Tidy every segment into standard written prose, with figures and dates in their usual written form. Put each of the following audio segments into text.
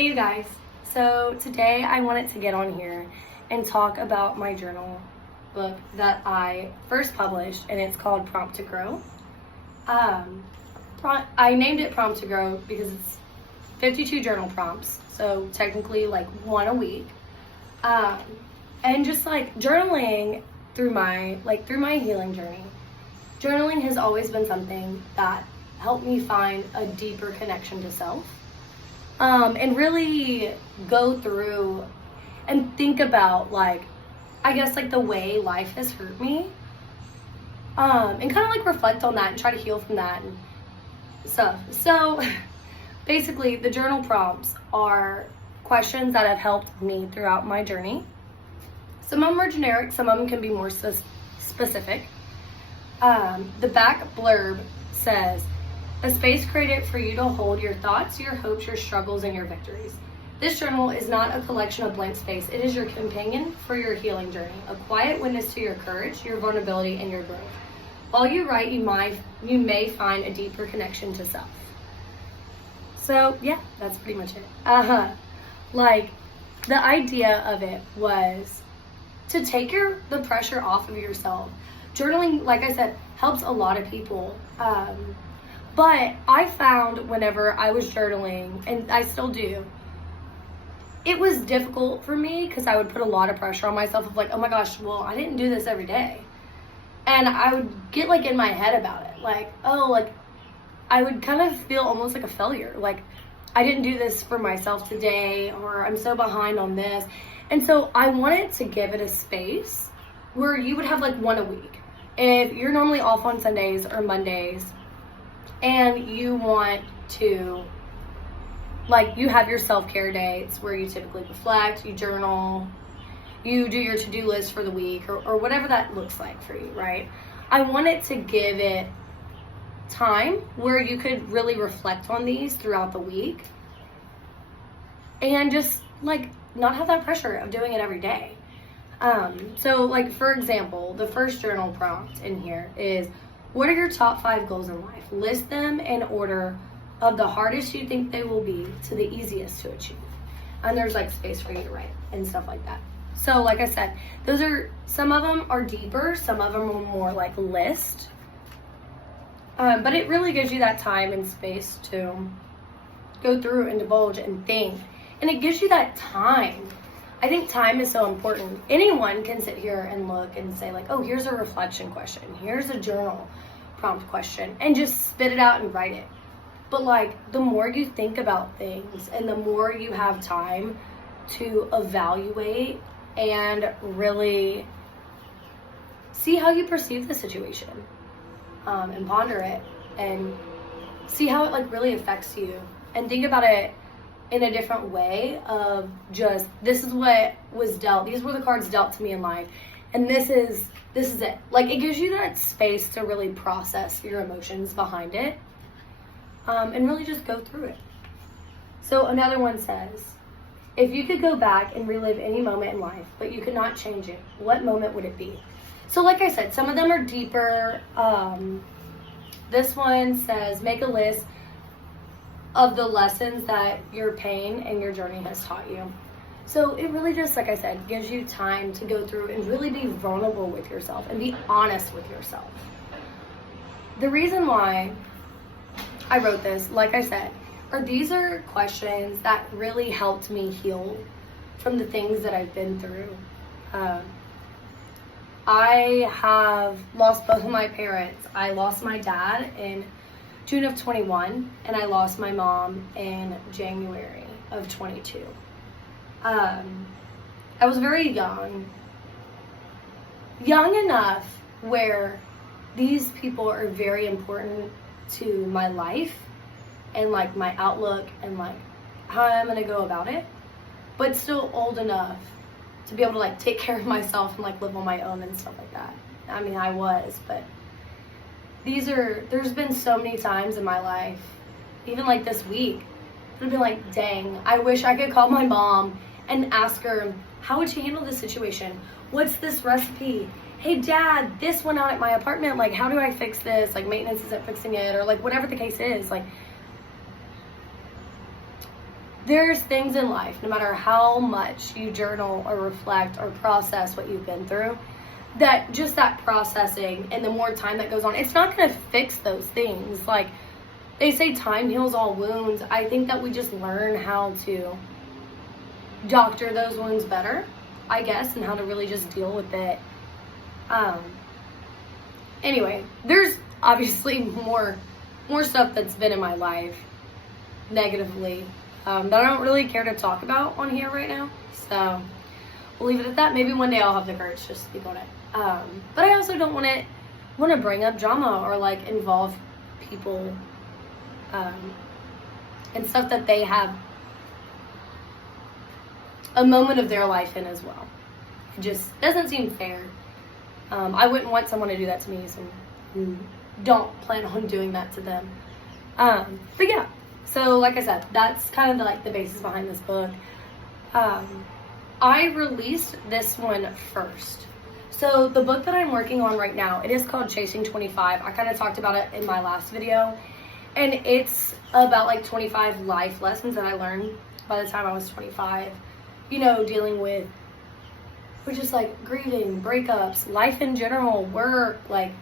Hey you guys, so today I wanted to get on here and talk about my journal book that I first published, and it's called Prompt to Grow. I named it Prompt to Grow because it's 52 journal prompts, so technically like one a week. And just like journaling through my healing journey. Journaling has always been something that helped me find a deeper connection to self. And really go through and think about the way life has hurt me. And kind of reflect on that and try to heal from that and stuff. So basically the journal prompts are questions that have helped me throughout my journey. Some of them are generic, some of them can be more specific. The back blurb says, a space created for you to hold your thoughts, your hopes, your struggles, and your victories. This journal is not a collection of blank space. It is your companion for your healing journey, a quiet witness to your courage, your vulnerability, and your growth. While you write, you may find a deeper connection to self. So yeah, that's pretty much it. The idea of it was to take the pressure off of yourself. Journaling, like I said, helps a lot of people. But I found whenever I was journaling, and I still do, it was difficult for me because I would put a lot of pressure on myself of oh my gosh, well, I didn't do this every day. And I would get in my head about it. I would kind of feel almost like a failure. I didn't do this for myself today, or I'm so behind on this. And so I wanted to give it a space where you would have one a week. If you're normally off on Sundays or Mondays, and you want to, you have your self-care dates where you typically reflect, you journal, you do your to-do list for the week, or whatever that looks like for you, right? I wanted to give it time where you could really reflect on these throughout the week and just not have that pressure of doing it every day. So for example, the first journal prompt in here is, what are your top 5 goals in life? List them in order of the hardest you think they will be to the easiest to achieve. And there's space for you to write and stuff like that. So like I said, some of them are deeper, some of them are more list. But it really gives you that time and space to go through and divulge and think. And it gives you that time. I think time is so important. Anyone can sit here and look and say oh, here's a reflection question. Here's a journal prompt question, and just spit it out and write it. But the more you think about things and the more you have time to evaluate and really see how you perceive the situation, and ponder it and see how it really affects you, and think about it in a different way of just, this is what was dealt, these were the cards dealt to me in life, and this is it. It gives you that space to really process your emotions behind it, and really just go through it. So another one says, if you could go back and relive any moment in life, but you could not change it, what moment would it be? So like I said, some of them are deeper. This one says, make a list of the lessons that your pain and your journey has taught you. So it really just, like I said, gives you time to go through and really be vulnerable with yourself and be honest with yourself. The reason why I wrote this, like I said, these are questions that really helped me heal from the things that I've been through. I have lost both of my parents. I lost my dad in June of 21, and I lost my mom in January of 22. I was very young enough where these people are very important to my life and my outlook and how I'm gonna go about it, but still old enough to be able to take care of myself and live on my own and stuff like that. I mean, I was, but there's been so many times in my life, even this week, I've been dang, I wish I could call my mom and ask her, how would she handle this situation? What's this recipe? Hey dad, this went out at my apartment, how do I fix this? Maintenance isn't fixing it, or whatever the case is. there's things in life, no matter how much you journal or reflect or process what you've been through, that just that processing and the more time that goes on, it's not going to fix those things. Like they say, time heals all wounds. I think that we just learn how to doctor those wounds better, I guess, and how to really just deal with it. Anyway, there's obviously more stuff that's been in my life negatively that I don't really care to talk about on here right now. So we'll leave it at that. Maybe one day I'll have the courage to speak on it. But I also don't want to bring up drama or like involve people and stuff that they have a moment of their life in as well. It just doesn't seem fair. I wouldn't want someone to do that to me, so don't plan on doing that to them. But yeah, so like I said, that's kind of like the basis behind this book. I released this one first. So the book that I'm working on right now, it is called Chasing 25. I kind of talked about it in my last video. And it's about like 25 life lessons that I learned by the time I was 25. You know, dealing with just like grieving, breakups, life in general, work, like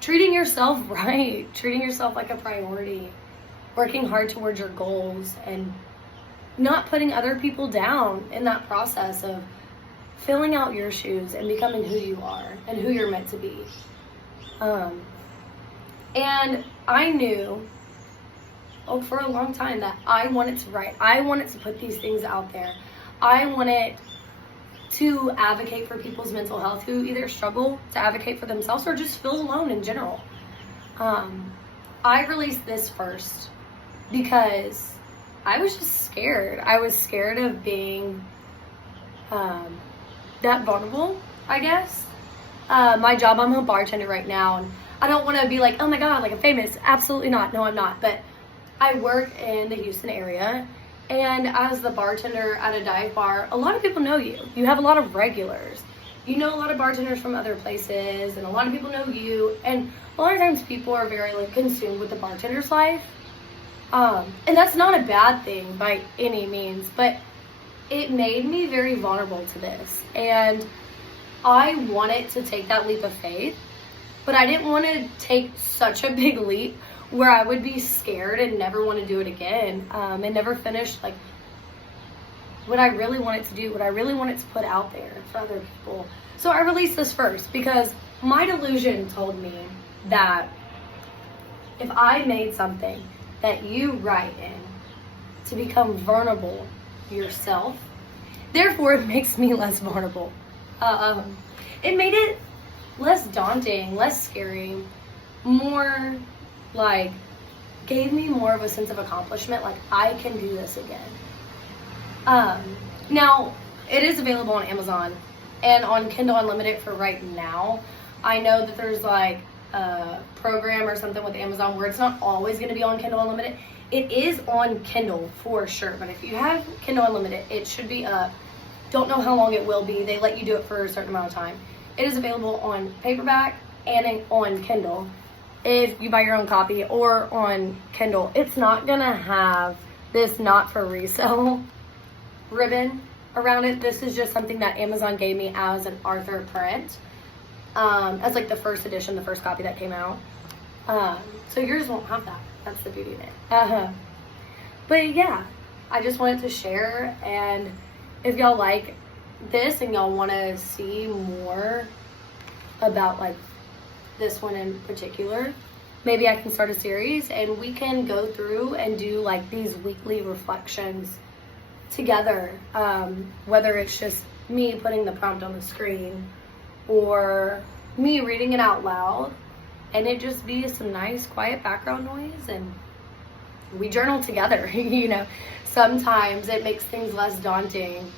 treating yourself right, treating yourself like a priority, working hard towards your goals, and not putting other people down in that process of filling out your shoes and becoming who you are and who you're meant to be. And I knew for a long time that I wanted to write. I wanted to put these things out there. I wanted to advocate for people's mental health who either struggle to advocate for themselves or just feel alone in general. I released this first because I was just scared. I was scared of being that vulnerable, I guess. My job, I'm a bartender right now, and I don't want to be like, oh my God, like I'm famous. Absolutely not. No, I'm not. But I work in the Houston area, and as the bartender at a dive bar, a lot of people know you. You have a lot of regulars. You know a lot of bartenders from other places, and a lot of people know you. And a lot of times people are very like consumed with the bartender's life. And that's not a bad thing by any means, but it made me very vulnerable to this. And I wanted to take that leap of faith, but I didn't want to take such a big leap where I would be scared and never want to do it again, and never finish like what I really wanted to do, what I really wanted to put out there for other people. So I released this first because my delusion told me that if I made something that you write in to become vulnerable yourself, therefore it makes me less vulnerable. It made it less daunting, less scary, more like, gave me more of a sense of accomplishment, like I can do this again. Now, it is available on Amazon and on Kindle Unlimited for right now. I know that there's like a program or something with Amazon where it's not always going to be on Kindle Unlimited. It is on Kindle for sure, but if you have Kindle Unlimited, it should be up. Don't know how long it will be. They let you do it for a certain amount of time. It is available on paperback and on Kindle if you buy your own copy, or on Kindle. It's not gonna have this not for resale ribbon around it. This is just something that Amazon gave me as an Arthur print, as like the first edition, the first copy that came out. So yours won't have that. That's the beauty of it. But yeah, I just wanted to share, and if y'all like this and y'all want to see more about like this one in particular, maybe I can start a series and we can go through and do like these weekly reflections together, whether it's just me putting the prompt on the screen or me reading it out loud, and it just be some nice quiet background noise and we journal together. You know, sometimes it makes things less daunting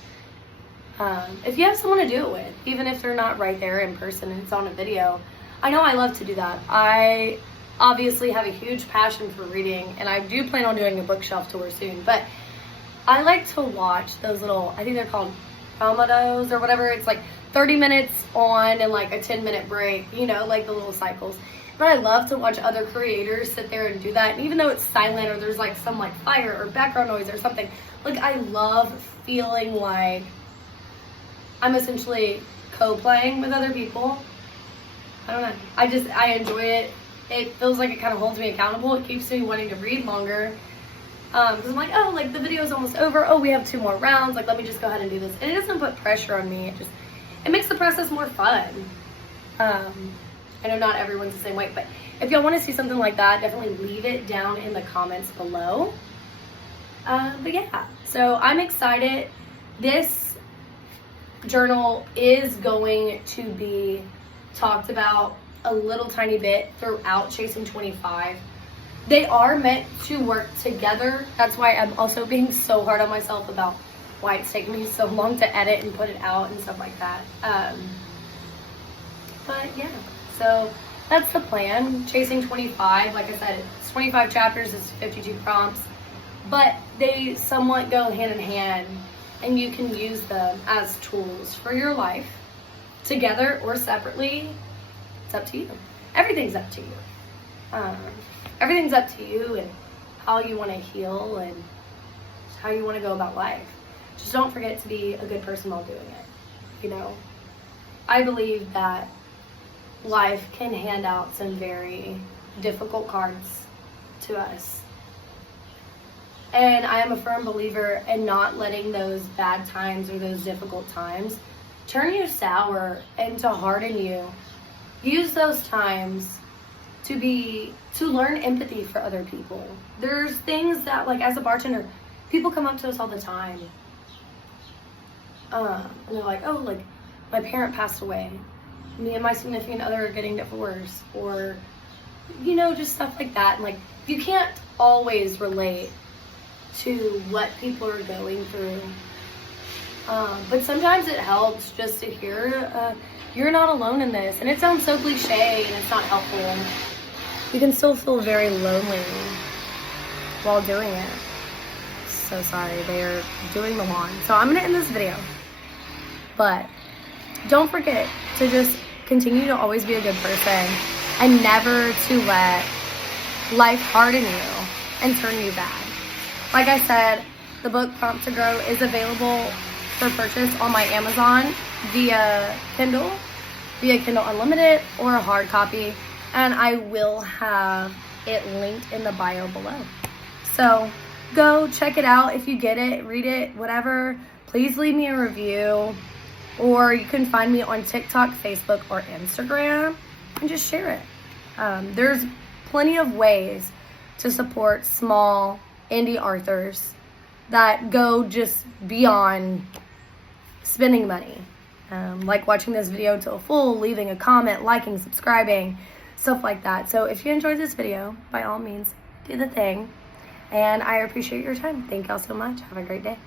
if you have someone to do it with, even if they're not right there in person and it's on a video. I know I love to do that. I obviously have a huge passion for reading, and I do plan on doing a bookshelf tour soon, but I like to watch those little, I think they're called Pomodos or whatever. It's like 30 minutes on and like a 10-minute break, you know, like the little cycles. But I love to watch other creators sit there and do that. And even though it's silent or there's like some like fire or background noise or something, Like, I love feeling like I'm essentially co-playing with other people. I don't know. I enjoy it. It feels like it kind of holds me accountable. It keeps me wanting to read longer. Because I'm like, oh, like the video is almost over. Oh, we have 2 more rounds. Like, let me just go ahead and do this. And it doesn't put pressure on me. It makes the process more fun. I know not everyone's the same way, but if y'all want to see something like that, definitely leave it down in the comments below. But yeah, so I'm excited. This journal is going to be talked about a little tiny bit throughout Chasing 25. They are meant to work together. That's why I'm also being so hard on myself about why it's taking me so long to edit and put it out and stuff like that. But yeah, so that's the plan. Chasing 25, like I said, it's 25 chapters, it's 52 prompts, but they somewhat go hand in hand, and you can use them as tools for your life, together or separately. It's up to you. Everything's up to you. Everything's up to you and how you want to heal and how you want to go about life. Just don't forget to be a good person while doing it. You know, I believe that life can hand out some very difficult cards to us. And I am a firm believer in not letting those bad times or those difficult times turn you sour and to harden you. Use those times to learn empathy for other people. There's things that, like, as a bartender, people come up to us all the time. And they're like, oh, like, my parent passed away. Me and my significant other are getting divorced. Or, you know, just stuff like that. And, like, you can't always relate to what people are going through. But sometimes it helps just to hear, you're not alone in this. And it sounds so cliche and it's not helpful. You can still feel very lonely while doing it. So sorry, they're doing the lawn. So I'm gonna end this video. But don't forget to just continue to always be a good person and never to let life harden you and turn you bad. Like I said, the book Prompt to Grow is available for purchase on my Amazon via Kindle Unlimited, or a hard copy. And I will have it linked in the bio below. So go check it out. If you get it, read it, whatever. Please leave me a review. Or you can find me on TikTok, Facebook, or Instagram and just share it. There's plenty of ways to support small indie authors that go just beyond spending money. Like watching this video to a full, leaving a comment, liking, subscribing, stuff like that. So if you enjoyed this video, by all means, do the thing. And I appreciate your time. Thank y'all so much. Have a great day.